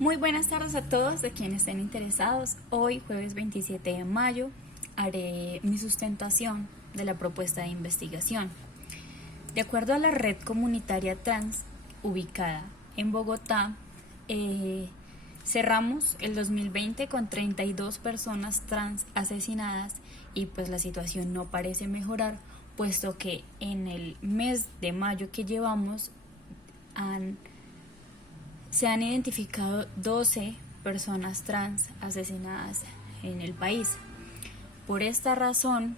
Muy buenas tardes a todos de quienes estén interesados. Hoy, jueves 27 de mayo, haré mi sustentación de la propuesta de investigación. De acuerdo a la red comunitaria trans ubicada en Bogotá, cerramos el 2020 con 32 personas trans asesinadas y pues la situación no parece mejorar, puesto que en el mes de mayo que llevamos se han identificado 12 personas trans asesinadas en el país. Por esta razón,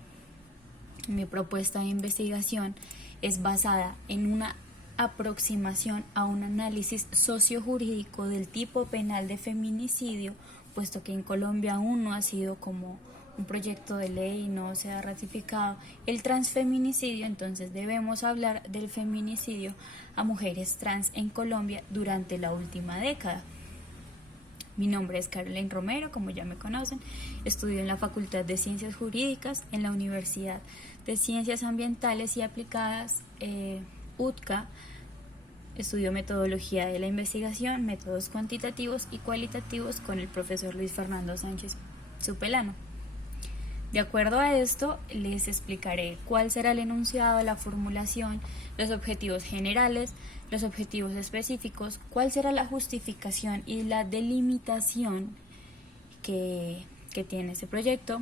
mi propuesta de investigación es basada en una aproximación a un análisis sociojurídico del tipo penal de feminicidio, puesto que en Colombia aún no ha sido como un proyecto de ley, no se ha ratificado el transfeminicidio. Entonces debemos hablar del feminicidio a mujeres trans en Colombia durante la última década. Mi nombre es Caroline Romero, como ya me conocen. Estudio en la Facultad de Ciencias Jurídicas, en la Universidad de Ciencias Ambientales y Aplicadas, UTCA. Estudio metodología de la investigación, métodos cuantitativos y cualitativos con el profesor Luis Fernando Sánchez Supelano. De acuerdo a esto, les explicaré cuál será el enunciado, la formulación, los objetivos generales, los objetivos específicos, cuál será la justificación y la delimitación que tiene este proyecto,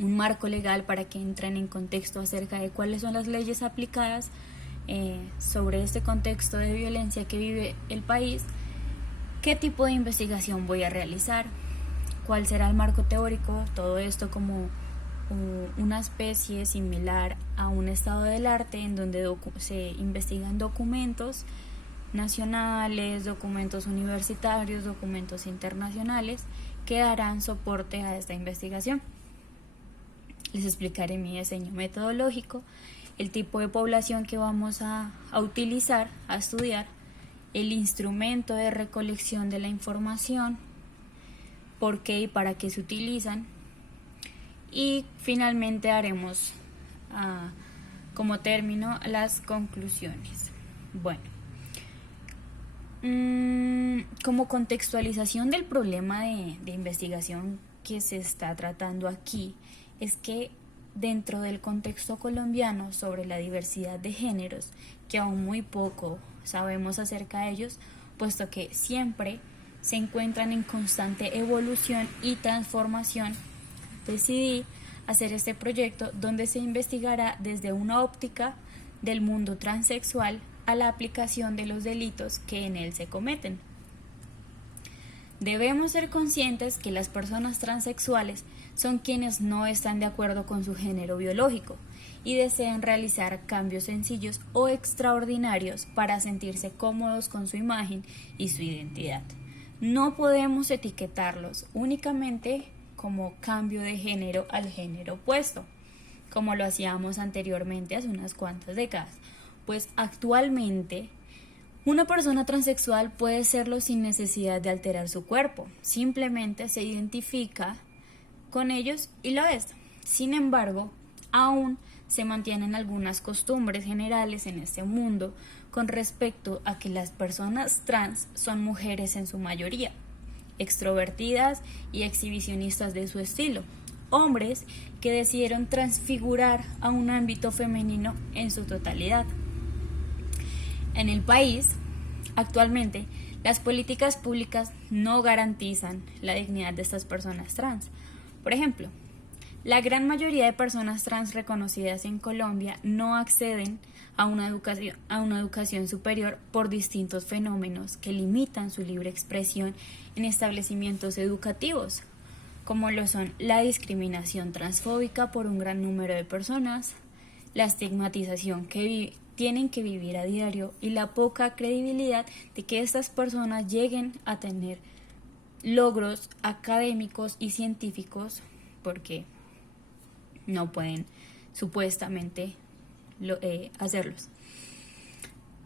un marco legal para que entren en contexto acerca de cuáles son las leyes aplicadas sobre este contexto de violencia que vive el país, qué tipo de investigación voy a realizar, cuál será el marco teórico, todo esto como una especie similar a un estado del arte en donde se investigan documentos nacionales, documentos universitarios, documentos internacionales que darán soporte a esta investigación. Les explicaré mi diseño metodológico, el tipo de población que vamos a utilizar, a estudiar, el instrumento de recolección de la información, por qué y para qué se utilizan, y finalmente haremos como término las conclusiones. Bueno, como contextualización del problema de investigación que se está tratando aquí, es que dentro del contexto colombiano sobre la diversidad de géneros, que aún muy poco sabemos acerca de ellos, puesto que siempre se encuentran en constante evolución y transformación, decidí hacer este proyecto donde se investigará desde una óptica del mundo transexual a la aplicación de los delitos que en él se cometen. Debemos ser conscientes que las personas transexuales son quienes no están de acuerdo con su género biológico y desean realizar cambios sencillos o extraordinarios para sentirse cómodos con su imagen y su identidad. No podemos etiquetarlos únicamente como cambio de género al género opuesto, como lo hacíamos anteriormente hace unas cuantas décadas, pues actualmente una persona transexual puede serlo sin necesidad de alterar su cuerpo, simplemente se identifica con ellos y lo es. Sin embargo, aún se mantienen algunas costumbres generales en este mundo con respecto a que las personas trans son mujeres en su mayoría, extrovertidas y exhibicionistas de su estilo, hombres que decidieron transfigurar a un ámbito femenino en su totalidad. En el país, actualmente, las políticas públicas no garantizan la dignidad de estas personas trans. Por ejemplo, la gran mayoría de personas trans reconocidas en Colombia no acceden a una educación superior por distintos fenómenos que limitan su libre expresión en establecimientos educativos, como lo son la discriminación transfóbica por un gran número de personas, la estigmatización que tienen que vivir a diario y la poca credibilidad de que estas personas lleguen a tener logros académicos y científicos porque no pueden supuestamente hacerlos.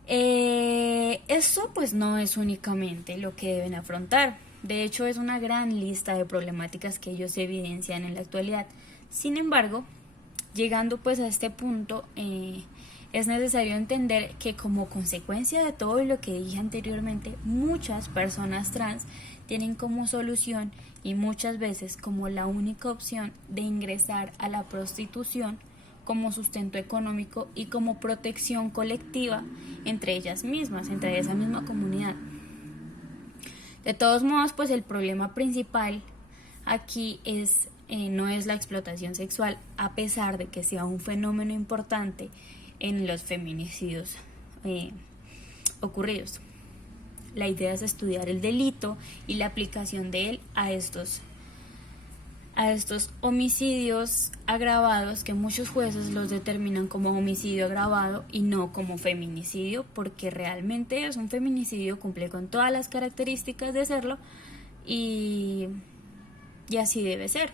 Eso pues no es únicamente lo que deben afrontar. De hecho, es una gran lista de problemáticas que ellos evidencian en la actualidad. Sin embargo, llegando pues a este punto, Es necesario entender que como consecuencia de todo lo que dije anteriormente, muchas personas trans tienen como solución y muchas veces como la única opción de ingresar a la prostitución como sustento económico y como protección colectiva entre ellas mismas, entre esa misma comunidad. De todos modos, pues el problema principal aquí no es la explotación sexual, a pesar de que sea un fenómeno importante en los feminicidios ocurridos. La idea es estudiar el delito y la aplicación de él a estos homicidios agravados, que muchos jueces los determinan como homicidio agravado y no como feminicidio, porque realmente es un feminicidio, cumple con todas las características de serlo y así debe ser.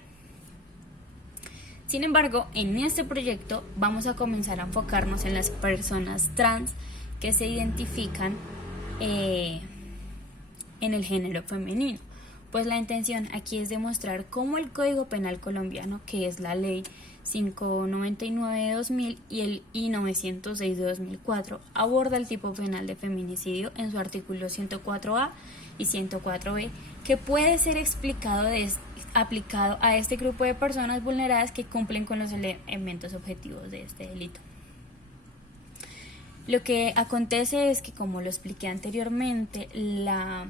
Sin embargo, en este proyecto vamos a comenzar a enfocarnos en las personas trans que se identifican en el género femenino, pues la intención aquí es demostrar cómo el Código Penal colombiano, que es la Ley 599 de 2000 y el I-906 de 2004, aborda el tipo penal de feminicidio en su artículo 104A y 104B, que puede ser aplicado a este grupo de personas vulneradas que cumplen con los elementos objetivos de este delito. Lo que acontece es que, como lo expliqué anteriormente, la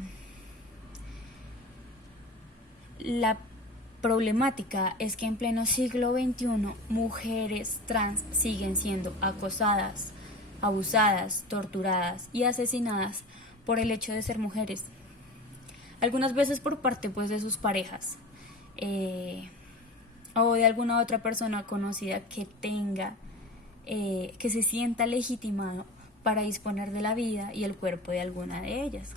problemática es que en pleno siglo XXI mujeres trans siguen siendo acosadas, abusadas, torturadas y asesinadas por el hecho de ser mujeres. Algunas veces por parte pues de sus parejas o de alguna otra persona conocida que tenga que se sienta legitimado para disponer de la vida y el cuerpo de alguna de ellas.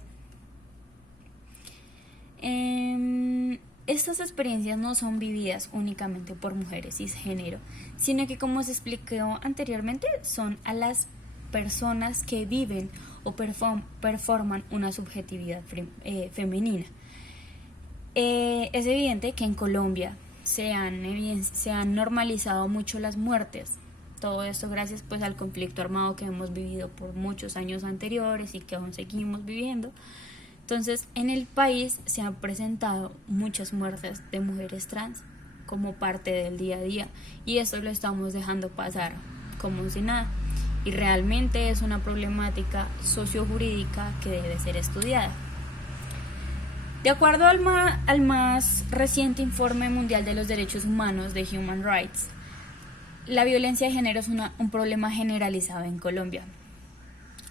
Estas experiencias no son vividas únicamente por mujeres cisgénero, sino que, como se explicó anteriormente, son a las personas que viven o performan una subjetividad femenina. Es evidente que en Colombia se han normalizado mucho las muertes. Todo esto gracias pues al conflicto armado que hemos vivido por muchos años anteriores y que aún seguimos viviendo. Entonces, en el país se han presentado muchas muertes de mujeres trans como parte del día a día, y esto lo estamos dejando pasar como si nada, y realmente es una problemática sociojurídica que debe ser estudiada. De acuerdo al más reciente informe mundial de los derechos humanos de Human Rights, la violencia de género es un problema generalizado en Colombia.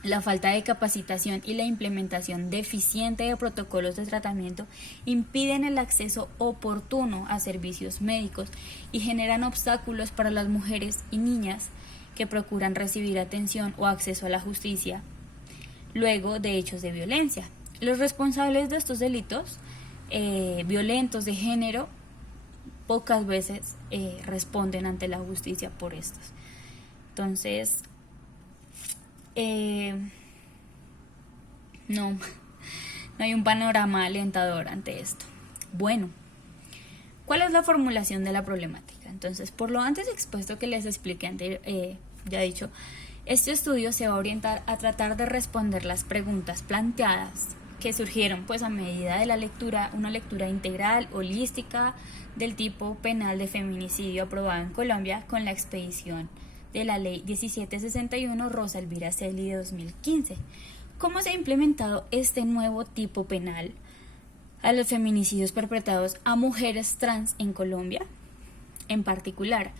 La falta de capacitación y la implementación deficiente de protocolos de tratamiento impiden el acceso oportuno a servicios médicos y generan obstáculos para las mujeres y niñas que procuran recibir atención o acceso a la justicia luego de hechos de violencia. Los responsables de estos delitos violentos de género pocas veces responden ante la justicia por estos. Entonces, no hay un panorama alentador ante esto. Bueno, ¿cuál es la formulación de la problemática? Entonces, por lo antes expuesto que les expliqué ya dicho, este estudio se va a orientar a tratar de responder las preguntas planteadas que surgieron pues a medida de una lectura integral, holística del tipo penal de feminicidio aprobado en Colombia con la expedición de la Ley 1761 Rosa Elvira Celi de 2015. ¿Cómo se ha implementado este nuevo tipo penal a los feminicidios perpetrados a mujeres trans en Colombia? En particular,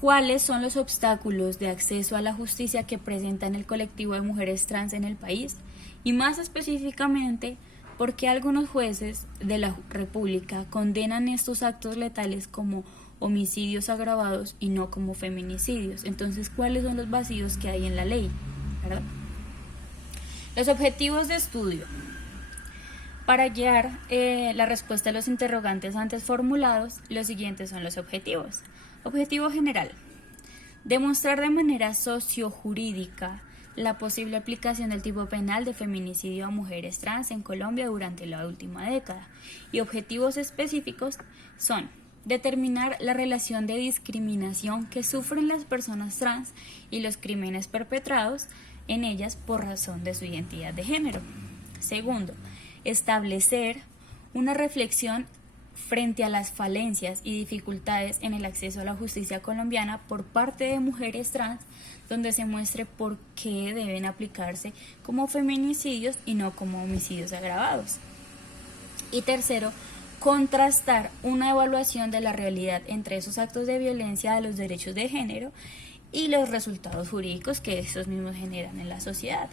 ¿cuáles son los obstáculos de acceso a la justicia que presentan el colectivo de mujeres trans en el país? Y más específicamente, ¿por qué algunos jueces de la República condenan estos actos letales como homicidios agravados y no como feminicidios? Entonces, ¿cuáles son los vacíos que hay en la ley? ¿Verdad? Los objetivos de estudio. Para hallar la respuesta a los interrogantes antes formulados, los siguientes son los objetivos. Objetivo general: demostrar de manera sociojurídica la posible aplicación del tipo penal de feminicidio a mujeres trans en Colombia durante la última década. Y objetivos específicos son determinar la relación de discriminación que sufren las personas trans y los crímenes perpetrados en ellas por razón de su identidad de género. Segundo, establecer una reflexión frente a las falencias y dificultades en el acceso a la justicia colombiana por parte de mujeres trans, donde se muestre por qué deben aplicarse como feminicidios y no como homicidios agravados. Y tercero, contrastar una evaluación de la realidad entre esos actos de violencia a los derechos de género y los resultados jurídicos que estos mismos generan en la sociedad.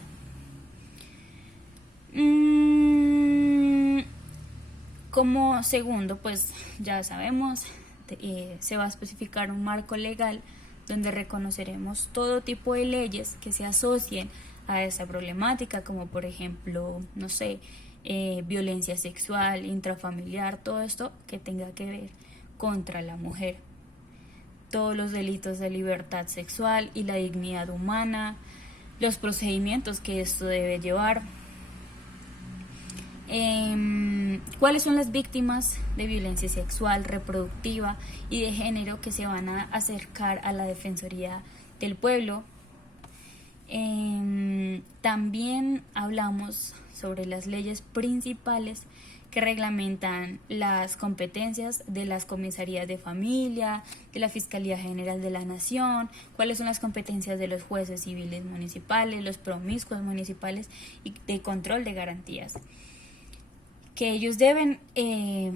Como segundo, pues ya sabemos, se va a especificar un marco legal donde reconoceremos todo tipo de leyes que se asocien a esa problemática, como por ejemplo, no sé, violencia sexual, intrafamiliar, todo esto que tenga que ver contra la mujer. Todos los delitos de libertad sexual y la dignidad humana, los procedimientos que esto debe llevar. ¿Cuáles son las víctimas de violencia sexual, reproductiva y de género que se van a acercar a la Defensoría del Pueblo? También hablamos sobre las leyes principales que reglamentan las competencias de las comisarías de familia, de la Fiscalía General de la Nación, cuáles son las competencias de los jueces civiles municipales, los promiscuos municipales y de control de garantías, que ellos deben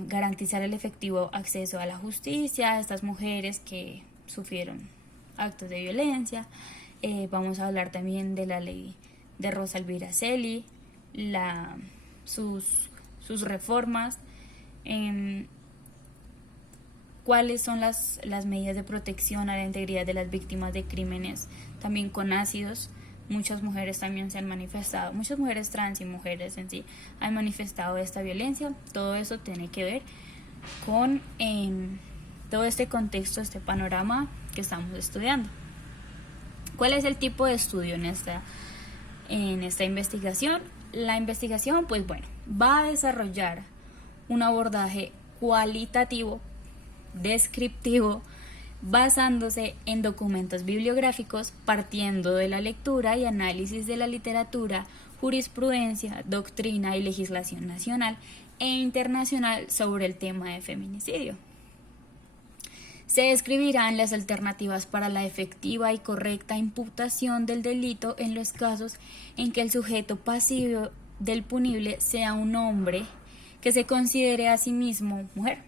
garantizar el efectivo acceso a la justicia a estas mujeres que sufrieron actos de violencia. Vamos a hablar también de la ley de Rosa Elvira Celi, sus reformas, cuáles son las medidas de protección a la integridad de las víctimas de crímenes, también con ácidos. Muchas mujeres también se han manifestado, muchas mujeres trans y mujeres en sí han manifestado esta violencia. Todo eso tiene que ver con todo este contexto, este panorama que estamos estudiando. ¿Cuál es el tipo de estudio en esta investigación? La investigación, pues bueno, va a desarrollar un abordaje cualitativo, descriptivo, basándose en documentos bibliográficos, partiendo de la lectura y análisis de la literatura, jurisprudencia, doctrina y legislación nacional e internacional sobre el tema de feminicidio. Se describirán las alternativas para la efectiva y correcta imputación del delito en los casos en que el sujeto pasivo del punible sea un hombre que se considere a sí mismo mujer,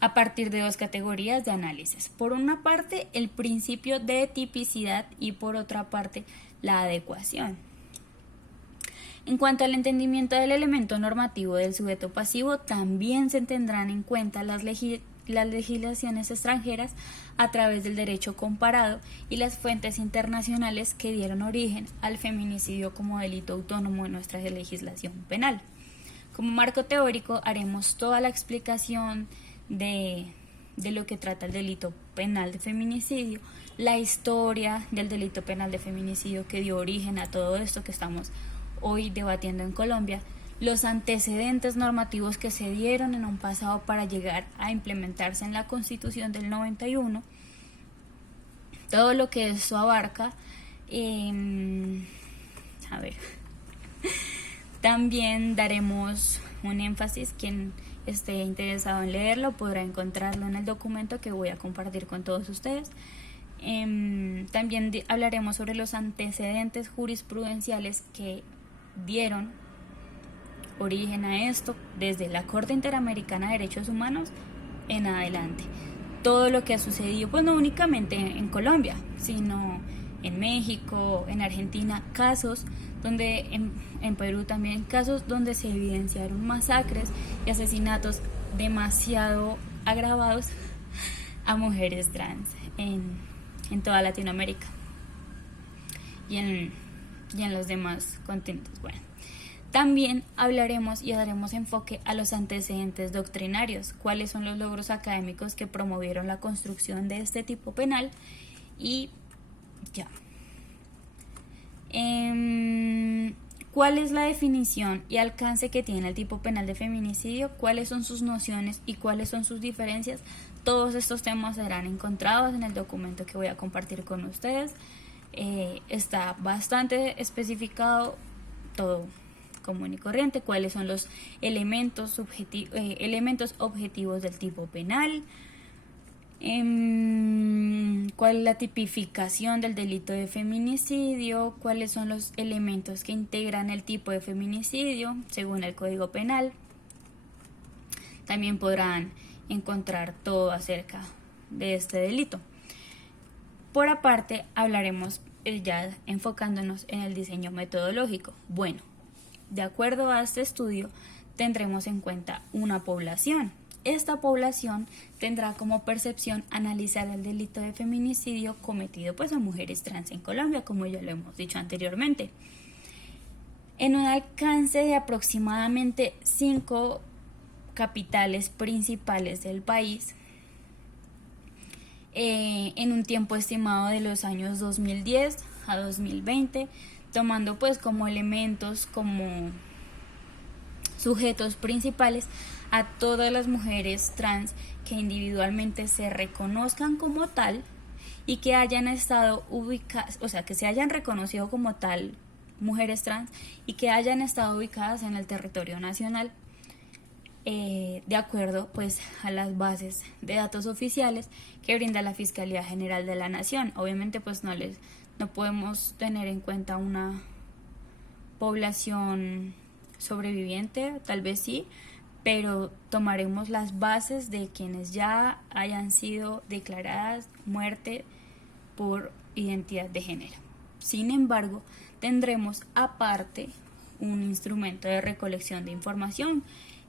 a partir de dos categorías de análisis. Por una parte, el principio de tipicidad y por otra parte, la adecuación. En cuanto al entendimiento del elemento normativo del sujeto pasivo, también se tendrán en cuenta las legislaciones extranjeras a través del derecho comparado y las fuentes internacionales que dieron origen al feminicidio como delito autónomo en nuestra legislación penal. Como marco teórico, haremos toda la explicación de lo que trata el delito penal de feminicidio, la historia del delito penal de feminicidio que dio origen a todo esto que estamos hoy debatiendo en Colombia, los antecedentes normativos que se dieron en un pasado para llegar a implementarse en la Constitución del 91, todo lo que eso abarca. También daremos un énfasis. Quien esté interesado en leerlo podrá encontrarlo en el documento que voy a compartir con todos ustedes. También hablaremos sobre los antecedentes jurisprudenciales que dieron origen a esto desde la Corte Interamericana de Derechos Humanos en adelante. Todo lo que ha sucedido, pues no únicamente en Colombia, sino en México, en Argentina, casos donde en Perú también, casos donde se evidenciaron masacres y asesinatos demasiado agravados a mujeres trans en toda Latinoamérica y en los demás continentes. Bueno, también hablaremos y daremos enfoque a los antecedentes doctrinarios, cuáles son los logros académicos que promovieron la construcción de este tipo penal y ya. ¿Cuál es la definición y alcance que tiene el tipo penal de feminicidio? ¿Cuáles son sus nociones y cuáles son sus diferencias? Todos estos temas serán encontrados en el documento que voy a compartir con ustedes. Está bastante especificado todo común y corriente, cuáles son los elementos objetivos del tipo penal, cuál es la tipificación del delito de feminicidio, cuáles son los elementos que integran el tipo de feminicidio según el Código Penal. También podrán encontrar todo acerca de este delito. Por aparte, hablaremos ya enfocándonos en el diseño metodológico. Bueno, de acuerdo a este estudio, tendremos en cuenta una población. Esta población tendrá como percepción analizar el delito de feminicidio cometido pues a mujeres trans en Colombia, como ya lo hemos dicho anteriormente. En un alcance de aproximadamente 5 capitales principales del país, en un tiempo estimado de los años 2010 a 2020, tomando pues como elementos, como sujetos principales a todas las mujeres trans que individualmente se reconozcan como tal y que hayan estado ubicadas, o sea, que se hayan reconocido como tal mujeres trans y que hayan estado ubicadas en el territorio nacional, de acuerdo pues a las bases de datos oficiales que brinda la Fiscalía General de la Nación. Obviamente pues no podemos tener en cuenta una población sobreviviente, tal vez sí, pero tomaremos las bases de quienes ya hayan sido declaradas muerte por identidad de género. Sin embargo, tendremos aparte un instrumento de recolección de información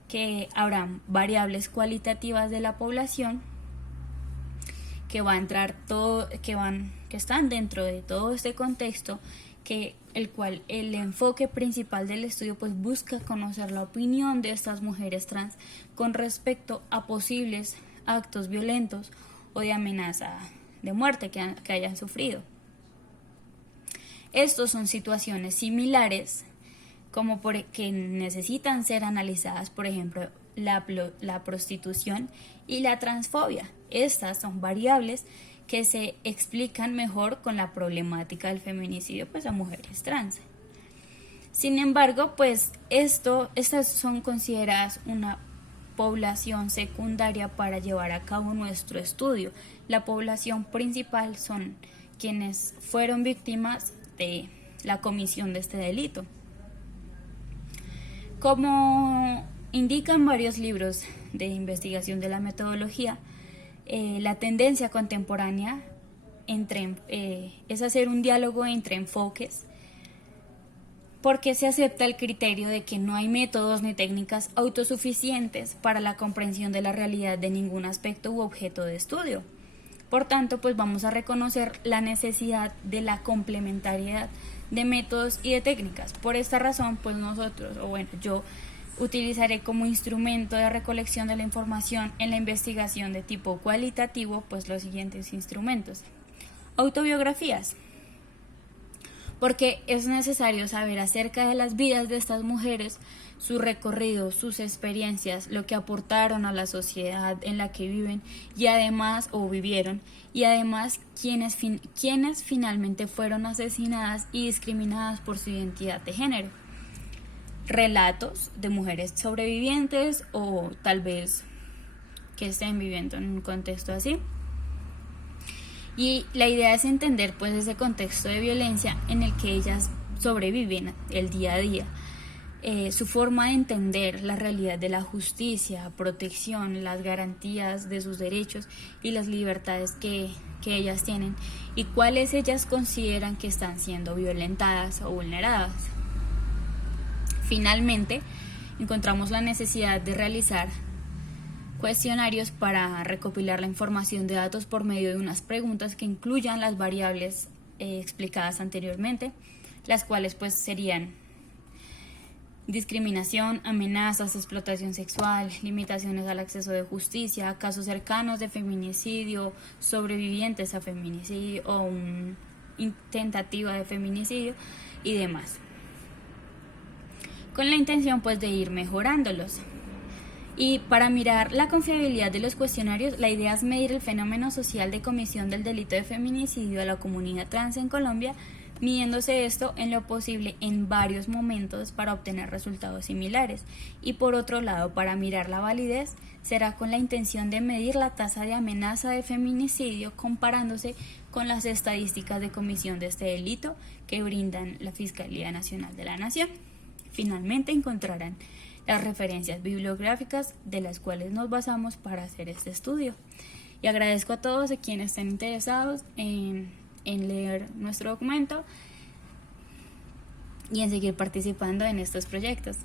que habrán variables cualitativas de la población que va a entrar que están dentro de todo este contexto, el cual el enfoque principal del estudio pues busca conocer la opinión de estas mujeres trans con respecto a posibles actos violentos o de amenaza de muerte que hayan sufrido. Estos son situaciones similares como que necesitan ser analizadas, por ejemplo, la prostitución y la transfobia. Estas son variables que se explican mejor con la problemática del feminicidio pues a mujeres trans. Sin embargo, pues estas son consideradas una población secundaria para llevar a cabo nuestro estudio. La población principal son quienes fueron víctimas de la comisión de este delito. Como indican varios libros de investigación de la metodología, la tendencia contemporánea es hacer un diálogo entre enfoques, porque se acepta el criterio de que no hay métodos ni técnicas autosuficientes para la comprensión de la realidad de ningún aspecto u objeto de estudio. Por tanto, pues vamos a reconocer la necesidad de la complementariedad de métodos y de técnicas. Por esta razón, pues yo utilizaré como instrumento de recolección de la información en la investigación de tipo cualitativo pues los siguientes instrumentos. Autobiografías, porque es necesario saber acerca de las vidas de estas mujeres, su recorrido, sus experiencias, lo que aportaron a la sociedad en la que viven y además vivieron, y además quienes finalmente fueron asesinadas y discriminadas por su identidad de género. Relatos de mujeres sobrevivientes o tal vez que estén viviendo en un contexto así. Y la idea es entender pues ese contexto de violencia en el que ellas sobreviven el día a día, su forma de entender la realidad de la justicia, protección, las garantías de sus derechos y las libertades que ellas tienen y cuáles ellas consideran que están siendo violentadas o vulneradas. Finalmente, encontramos la necesidad de realizar cuestionarios para recopilar la información de datos por medio de unas preguntas que incluyan las variables explicadas anteriormente, las cuales pues serían discriminación, amenazas, explotación sexual, limitaciones al acceso de justicia, casos cercanos de feminicidio, sobrevivientes a feminicidio o tentativa de feminicidio y demás. con la intención pues de ir mejorándolos. Y para mirar la confiabilidad de los cuestionarios, la idea es medir el fenómeno social de comisión del delito de feminicidio a la comunidad trans en Colombia, midiéndose esto en lo posible en varios momentos para obtener resultados similares. Y por otro lado, para mirar la validez, será con la intención de medir la tasa de amenaza de feminicidio comparándose con las estadísticas de comisión de este delito que brindan la Fiscalía Nacional de la Nación. Finalmente encontrarán las referencias bibliográficas de las cuales nos basamos para hacer este estudio. Y agradezco a todos a quienes estén interesados en leer nuestro documento y en seguir participando en estos proyectos.